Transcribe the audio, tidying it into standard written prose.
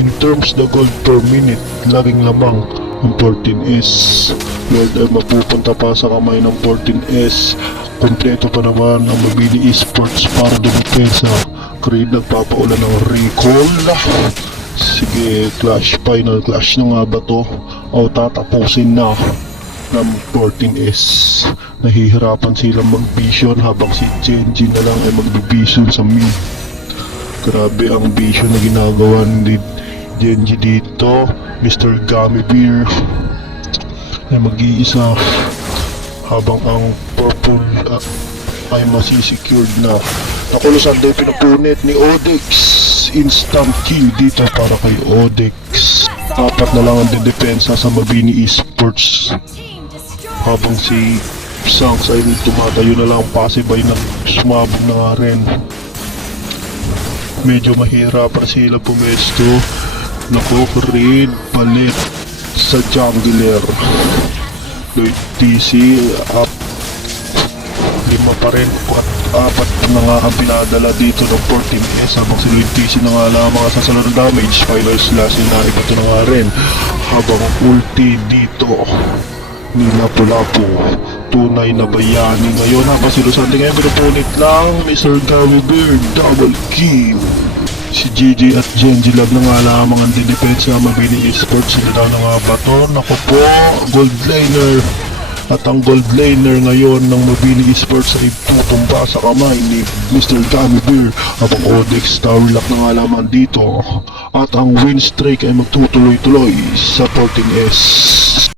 In terms the gold per minute, laging lamang ang 14S. World ay mapupunta pa sa kamay ng 14S. Kompleto pa naman ang Mabini Esports para dumipensa. Creed nagpapaulan ng recall. Sige, clash, final clash na nga ba to? O tatapusin na ng 14S. Nahihirapan silang mag-vision habang si Genji na lang ay mag-vision sa mid. Grabe ang vision na ginagawa ni Genji dito. Mr. Gummy Bear ay mag-iisa habang ang purple ay masisecured na. Nakulusan din pinapunit ni Odex. Instant kill dito para kay Odex. Apat na lang ang didepensa sa Mabini Esports. Habang si Shanks ay tumatayo na lang, passive ay sumabog na nga rin. Medyo mahirapan sila pumesto. Naku, Creed palit sa jungler. Lloyd TC up 5 pa rin at 4 na nga ang pinadala dito ng 14S habang si Lloyd TC na nga lang mga sasalaro damage. Final slash na ibato na nga rin habang ulti dito ni Lapu-Lapu. Tunay na bayani ngayon habang si Luzante ngayon pinupunit lang ni Sir Gummy Bear. Double kill. Si Gigi at Genji Lab na nga lamang ang didepensa Mabini Esports. Sila daw na nga ba to? Naku po, gold laner. At ang gold laner ngayon ng Mabini Esports ay tutumba sa kamay ni Mr. Gummy Bear. Habang Odex Starlock na nga lamang dito. At ang win streak ay magtutuloy-tuloy sa 14S.